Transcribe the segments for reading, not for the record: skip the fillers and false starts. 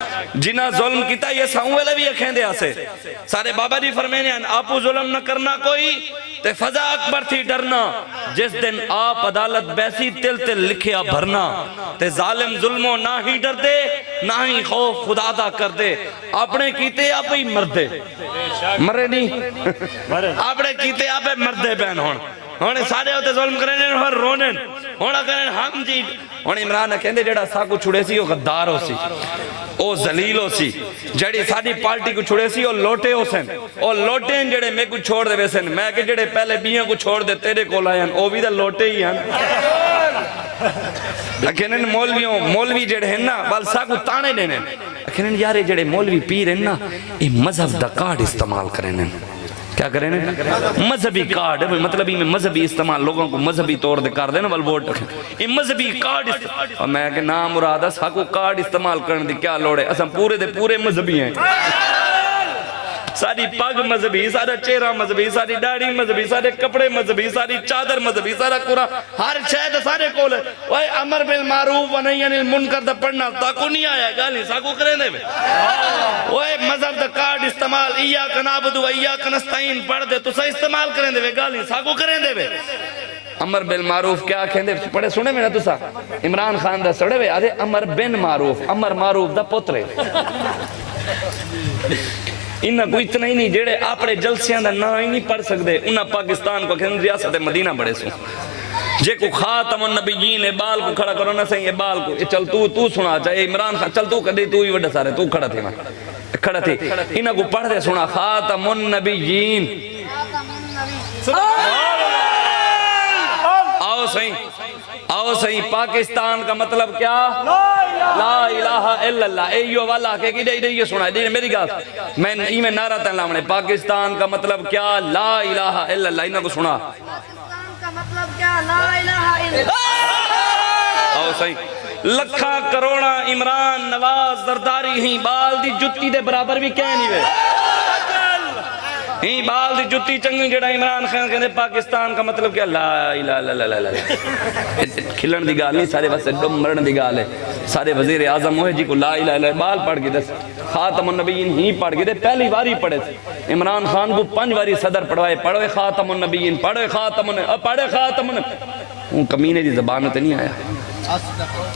جنہ ظلم کیتا یہ ساؤں والے بھی اکھیں دے آسے سارے بابا جی فرمینے ہیں آپو ظلم نہ کرنا کوئی تے فضا اکبر تھی ڈرنا جس دن آپ عدالت بیسی تل تل لکھیا بھرنا تے ظالم ظلموں نہ ہی ڈر دے نہ ہی خوف خدا دا کر دے اپنے کیتے آپ ہی مردے مرے نہیں اپنے کیتے آپ ہی مردے بین ہونے سارے ہوتے ظلم کرنے اور رونے ہونا کرنے ہم جی ہونے عمران کہندے جڑا سا کو چھوڑے سی وہ غدار ہو سی او زلیل ہو سی جڑی ساری پارٹی کو چھوڑے سی وہ لوٹے ہو سن او لوٹے ہیں جڑے میں کو چھوڑ دے ویسن میں کہ جڑے پہلے بیاں کو چھوڑ دے تیرے کو لائیں او بھی دا لوٹے ہی ہیں اکھینن مولوی جڑے ہیں نا بالسا کو تانے دینے اکھینن یارے جڑے مولوی پیر ہیں نا یہ مذہب دا کارڈ استعمال کریں کیا کریں مذہبی کارڈ مطلب میں مذہبی استعمال لوگوں کو مذہبی طور دے کر دینا بل ووٹ رکھیں یہ مذہبی کارڈ اور میں کہ نام مرادہ ساکو کارڈ استعمال کرنے دی کیا لوڑے اساں پورے دے پورے مذہبی ہیں ساری پگ مذہبی سارا چہرہ مذہبی ساری داڑھی مذہبی سارے کپڑے مذہبی ساری چادر مذہبی سارا قرآن ہر شاید سارے کول ہے وہ امر بالمعروف و نہی عن المنکر دا پڑھنا تاکو نہیں آیا گالی ساکو کریں دے وہ مذہب دا کارڈ استعمال ایاک نعبد و ایاک نستعین پڑھ دے تو سا استعمال کریں دے گالی ساکو کریں دے امر بالمعروف کیا کہیں دے پڑھے سنے میں نا تو سا عمران خان دا سڑے وے آدھے امر بن معروف امر معروف دا پترے انہاں کو اتنا ہی نہیں جڑے اپنے جلسیاں دا نا ہی نہیں پڑھ سکتے انہاں پاکستان کو کہنے ریاست مدینہ بڑے سو جے کو خاتم النبیین اقبال کو کھڑا کرو نا صحیح اقبال کو چل تو سنا چاہے عمران خان چل تو کدے تو ہی وڈا سارے تو کھڑا تھی کھڑا تھی انہاں کو پڑھ دے سنا خاتم النبیین آؤ صحیح پاکستان کا مطلب کیا لا الہ الا اللہ ایو والا کہ یہ سنا ہے میری گات میں نعرہ تن لامنے پاکستان کا مطلب کیا لا الہ الا اللہ انہوں کو سنا پاکستان کا مطلب کیا لا الہ الا اللہ آؤ صحیح لکھا کروڑا عمران نواز زرداری ہی بال دی جتی دے برابر بھی کہہ نہیں وے ہی بال دی جتی چنگی جڑا عمران خان کہنے پاکستان کا مطلب کیا لا الہ الا اللہ کھلن دی گال نہیں سارے واسے ڈم مرن دی گال ہے سارے وزیر اعظم ہوئے جی کو لا الہ الا بال پڑھ کے دس خاتم النبیین ہی پڑھ کے دے پہلی واری پڑھے تھے عمران خان کو 5 واری صدر پڑھوائے پڑھوے خاتم النبیین پڑھوے خاتم النبیین کمینے دی زبان تے نہیں آیا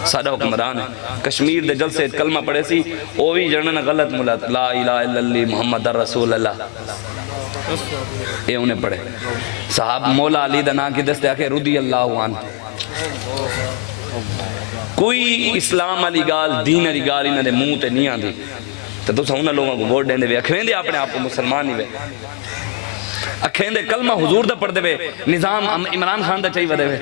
سادہ حکمران ہے کشمیر دے جلسے کلمہ پڑھے سی او بھی جنن غلط ملت لا الہ الا اللہ محمد رسول اللہ یہ انہیں پڑھے صحاب مولا علی دنا کی دستے آکے رضی اللہ عنہ کوئی اسلام علی گال دین علی گال انہوں نے منہ تے نہیں آن دی تو سا انہوں لوگوں کو ووٹ دیں دے وے اکھویں دے اپنے آپ کو مسلمان ہی وے اکھویں دے کلمہ حضور دا پڑھ دے وے نظام عمران خان دا چاہی ودے وے